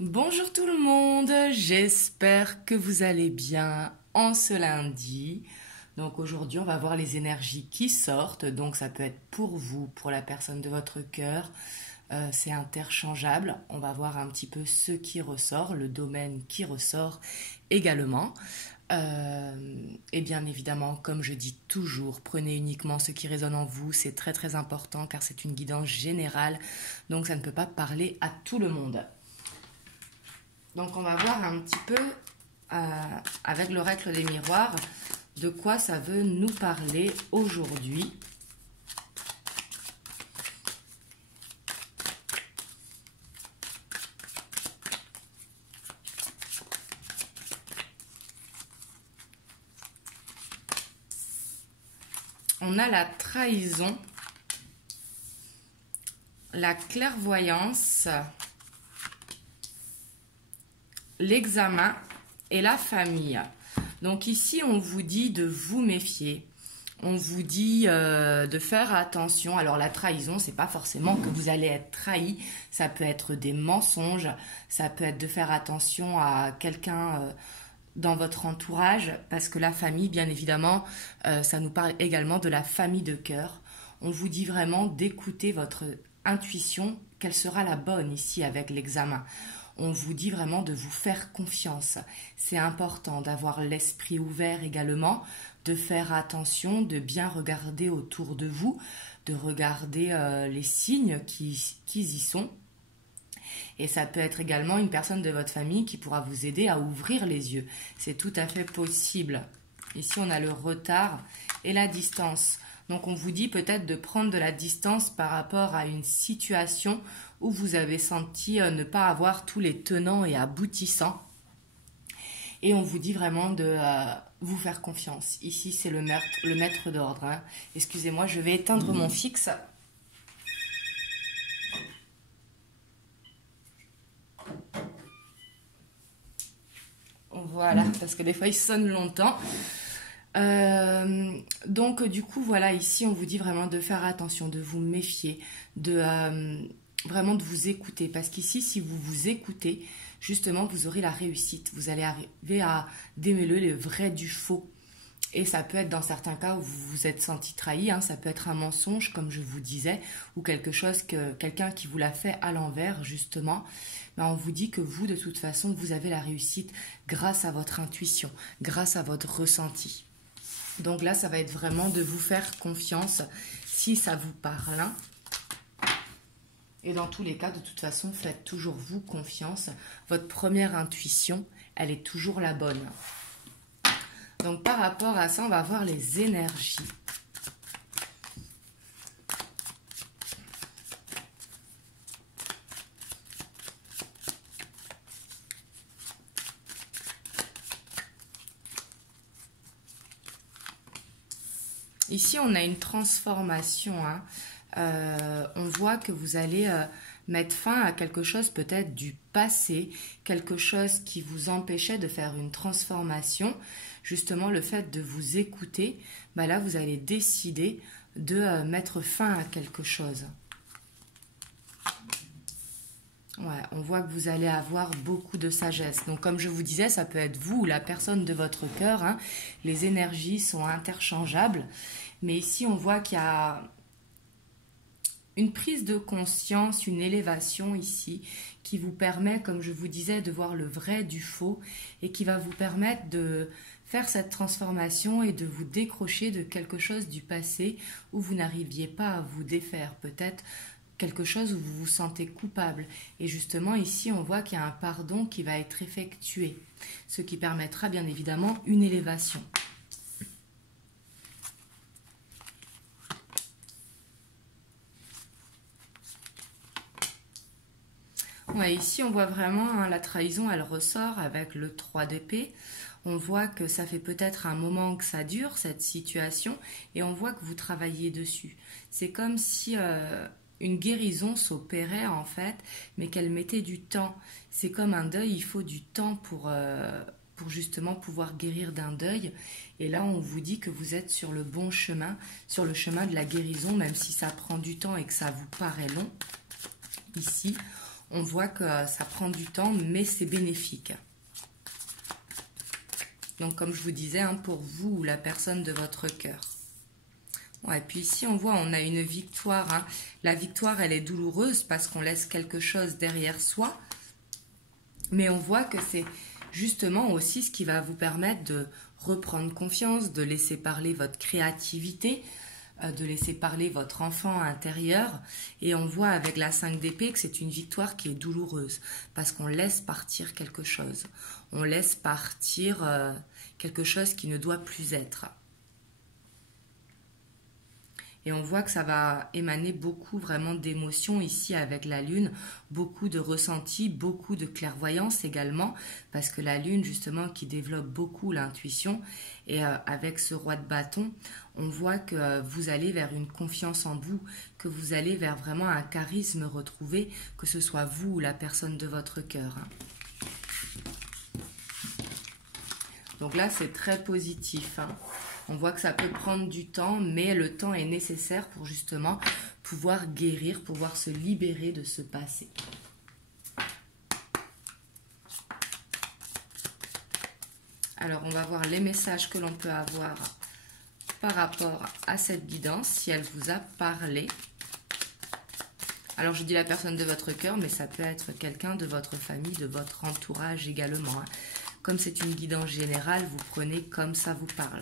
Bonjour tout le monde, j'espère que vous allez bien en ce lundi. Donc aujourd'hui on va voir les énergies qui sortent, donc ça peut être pour vous, pour la personne de votre cœur, c'est interchangeable. On va voir un petit peu ce qui ressort, le domaine qui ressort également. Et bien évidemment, comme je dis toujours, prenez uniquement ce qui résonne en vous, c'est très très important car c'est une guidance générale, donc ça ne peut pas parler à tout le monde. Donc on va voir un petit peu avec l'oracle des miroirs de quoi ça veut nous parler aujourd'hui. On a la trahison, la clairvoyance, l'examen et la famille. Donc ici, on vous dit de vous méfier. On vous dit de faire attention. Alors la trahison, c'est pas forcément que vous allez être trahi. Ça peut être des mensonges. Ça peut être de faire attention à quelqu'un dans votre entourage. Parce que la famille, bien évidemment, ça nous parle également de la famille de cœur. On vous dit vraiment d'écouter votre intuition. Quelle sera la bonne ici avec l'examen? On vous dit vraiment de vous faire confiance. C'est important d'avoir l'esprit ouvert également, de faire attention, de bien regarder autour de vous, de regarder les signes qui y sont. Et ça peut être également une personne de votre famille qui pourra vous aider à ouvrir les yeux. C'est tout à fait possible. Ici, on a le retard et la distance. Donc, on vous dit peut-être de prendre de la distance par rapport à une situation où vous avez senti ne pas avoir tous les tenants et aboutissants. Et on vous dit vraiment de vous faire confiance. Ici, c'est le maître d'ordre. Hein. Excusez-moi, je vais éteindre mon fixe. Voilà, parce que des fois, il sonne longtemps. Donc du coup voilà, ici on vous dit vraiment de faire attention, de vous méfier, de vraiment de vous écouter, parce qu'ici si vous vous écoutez, justement vous aurez la réussite, vous allez arriver à démêler le vrai du faux. Et ça peut être dans certains cas où vous vous êtes senti trahi, hein, ça peut être un mensonge comme je vous disais, ou quelque chose que quelqu'un qui vous l'a fait à l'envers justement. Ben on vous dit que vous de toute façon vous avez la réussite grâce à votre intuition, grâce à votre ressenti. Donc là, ça va être vraiment de vous faire confiance si ça vous parle. Et dans tous les cas, de toute façon, faites toujours vous confiance. Votre première intuition, elle est toujours la bonne. Donc par rapport à ça, on va voir les énergies. Ici, on a une transformation. Hein. On voit que vous allez mettre fin à quelque chose peut-être du passé, quelque chose qui vous empêchait de faire une transformation. Justement, le fait de vous écouter, bah là, vous allez décider de mettre fin à quelque chose. Ouais, on voit que vous allez avoir beaucoup de sagesse. Donc, comme je vous disais, ça peut être vous ou la personne de votre cœur. Hein. Les énergies sont interchangeables. Mais ici, on voit qu'il y a une prise de conscience, une élévation ici, qui vous permet, comme je vous disais, de voir le vrai du faux et qui va vous permettre de faire cette transformation et de vous décrocher de quelque chose du passé où vous n'arriviez pas à vous défaire. Peut-être quelque chose où vous vous sentez coupable. Et justement, ici, on voit qu'il y a un pardon qui va être effectué, ce qui permettra bien évidemment une élévation. Ouais, ici, on voit vraiment hein, la trahison, elle ressort avec le 3 d'épée. On voit que ça fait peut-être un moment que ça dure, cette situation, et on voit que vous travaillez dessus. C'est comme si une guérison s'opérait en fait, mais qu'elle mettait du temps. C'est comme un deuil, il faut du temps pour justement pouvoir guérir d'un deuil. Et là, on vous dit que vous êtes sur le bon chemin, sur le chemin de la guérison, même si ça prend du temps et que ça vous paraît long. Ici, on voit que ça prend du temps, mais c'est bénéfique. Donc, comme je vous disais, hein, pour vous ou la personne de votre cœur. Ouais, et puis ici, on voit, on a une victoire. Hein. La victoire, elle est douloureuse parce qu'on laisse quelque chose derrière soi. Mais on voit que c'est justement aussi ce qui va vous permettre de reprendre confiance, de laisser parler votre créativité, de laisser parler votre enfant intérieur. Et on voit avec la 5 d'épée que c'est une victoire qui est douloureuse parce qu'on laisse partir quelque chose. On laisse partir quelque chose qui ne doit plus être. Et on voit que ça va émaner beaucoup vraiment d'émotions ici avec la lune, beaucoup de ressentis, beaucoup de clairvoyance également, parce que la lune justement qui développe beaucoup l'intuition, et avec ce roi de bâton, on voit que vous allez vers une confiance en vous, que vous allez vers vraiment un charisme retrouvé, que ce soit vous ou la personne de votre cœur. Donc là, c'est très positif. On voit que ça peut prendre du temps, mais le temps est nécessaire pour justement pouvoir guérir, pouvoir se libérer de ce passé. Alors, on va voir les messages que l'on peut avoir par rapport à cette guidance, si elle vous a parlé. Alors, je dis la personne de votre cœur, mais ça peut être quelqu'un de votre famille, de votre entourage également. Comme c'est une guidance générale, vous prenez comme ça vous parle.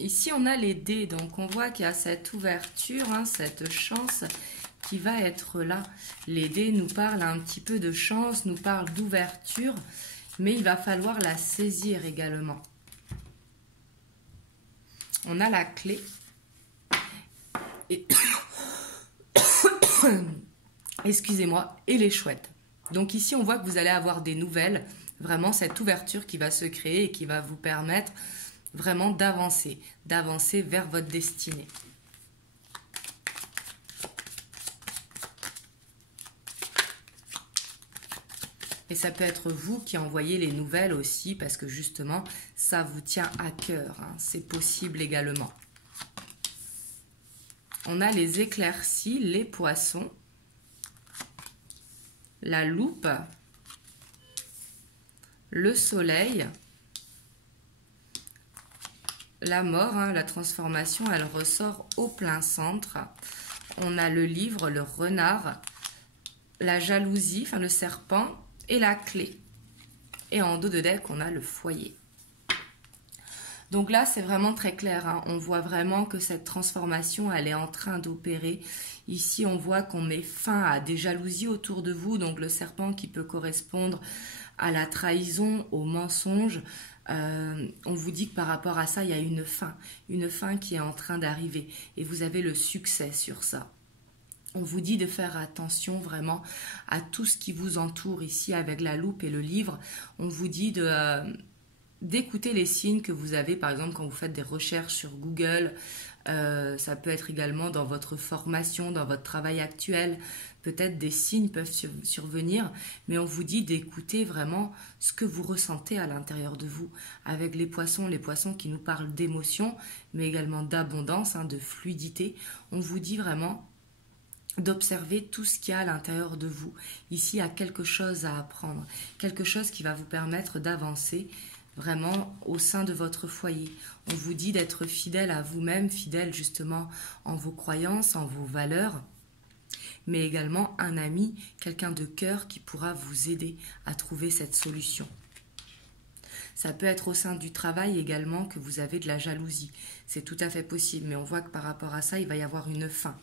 Ici, on a les dés, donc on voit qu'il y a cette ouverture, cette chance qui va être là. Les dés nous parlent un petit peu de chance, nous parlent d'ouverture, mais il va falloir la saisir également. On a la clé. Et excusez-moi, et les chouettes. Donc ici, on voit que vous allez avoir des nouvelles, vraiment cette ouverture qui va se créer et qui va vous permettre vraiment d'avancer vers votre destinée. Et ça peut être vous qui envoyez les nouvelles aussi, parce que justement, ça vous tient à cœur. C'est possible également. On a les éclaircies, les poissons, la loupe, le soleil, la mort, la transformation, elle ressort au plein centre. On a le livre, le renard, la jalousie, enfin le serpent et la clé. Et en dos de deck, on a le foyer. Donc là, c'est vraiment très clair. On voit vraiment que cette transformation, elle est en train d'opérer. Ici, on voit qu'on met fin à des jalousies autour de vous. Donc le serpent qui peut correspondre à la trahison, au mensonge. On vous dit que par rapport à ça, il y a une fin qui est en train d'arriver et vous avez le succès sur ça. On vous dit de faire attention vraiment à tout ce qui vous entoure ici avec la loupe et le livre. On vous dit d'écouter les signes que vous avez, par exemple quand vous faites des recherches sur Google, ça peut être également dans votre formation, dans votre travail actuel. Peut-être des signes peuvent survenir, mais on vous dit d'écouter vraiment ce que vous ressentez à l'intérieur de vous. Avec les poissons qui nous parlent d'émotion, mais également d'abondance, de fluidité. On vous dit vraiment d'observer tout ce qu'il y a à l'intérieur de vous. Ici, il y a quelque chose à apprendre, quelque chose qui va vous permettre d'avancer vraiment au sein de votre foyer. On vous dit d'être fidèle à vous-même, fidèle justement en vos croyances, en vos valeurs, mais également un ami, quelqu'un de cœur qui pourra vous aider à trouver cette solution. Ça peut être au sein du travail également que vous avez de la jalousie. C'est tout à fait possible, mais on voit que par rapport à ça, il va y avoir une fin.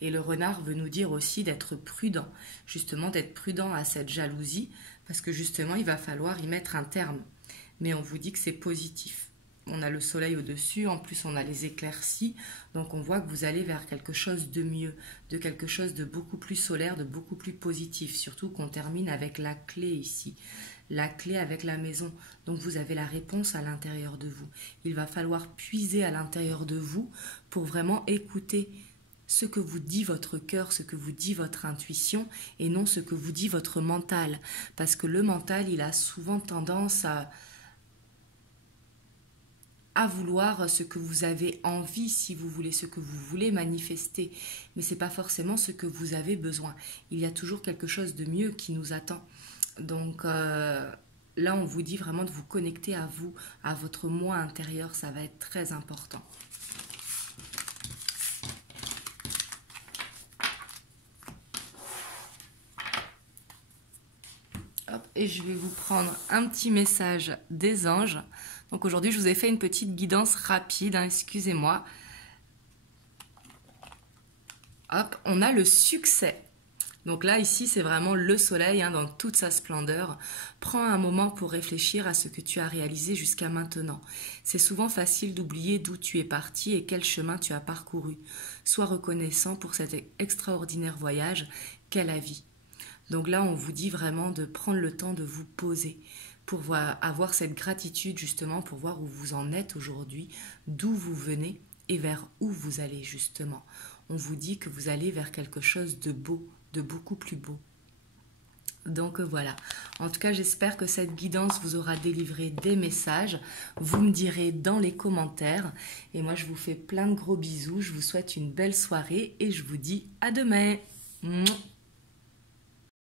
Et le renard veut nous dire aussi d'être prudent, justement d'être prudent à cette jalousie, parce que justement il va falloir y mettre un terme. Mais on vous dit que c'est positif. On a le soleil au-dessus, en plus on a les éclaircies, donc on voit que vous allez vers quelque chose de mieux, de quelque chose de beaucoup plus solaire, de beaucoup plus positif, surtout qu'on termine avec la clé ici, la clé avec la maison. Donc vous avez la réponse à l'intérieur de vous. Il va falloir puiser à l'intérieur de vous pour vraiment écouter ce que vous dit votre cœur, ce que vous dit votre intuition et non ce que vous dit votre mental. Parce que le mental, il a souvent tendance à vouloir ce que vous avez envie, si vous voulez, ce que vous voulez manifester. Mais ce n'est pas forcément ce que vous avez besoin. Il y a toujours quelque chose de mieux qui nous attend. Donc là, on vous dit vraiment de vous connecter à vous, à votre moi intérieur. Ça va être très important. Hop, et je vais vous prendre un petit message des anges. Donc aujourd'hui, je vous ai fait une petite guidance rapide, hein, excusez-moi. Hop, on a le succès. Donc là, ici, c'est vraiment le soleil hein, dans toute sa splendeur. Prends un moment pour réfléchir à ce que tu as réalisé jusqu'à maintenant. C'est souvent facile d'oublier d'où tu es parti et quel chemin tu as parcouru. Sois reconnaissant pour cet extraordinaire voyage qu'est la vie. Donc là, on vous dit vraiment de prendre le temps de vous poser pour avoir cette gratitude justement, pour voir où vous en êtes aujourd'hui, d'où vous venez et vers où vous allez justement. On vous dit que vous allez vers quelque chose de beau, de beaucoup plus beau. Donc voilà, en tout cas j'espère que cette guidance vous aura délivré des messages. Vous me direz dans les commentaires. Et moi je vous fais plein de gros bisous, je vous souhaite une belle soirée et je vous dis à demain.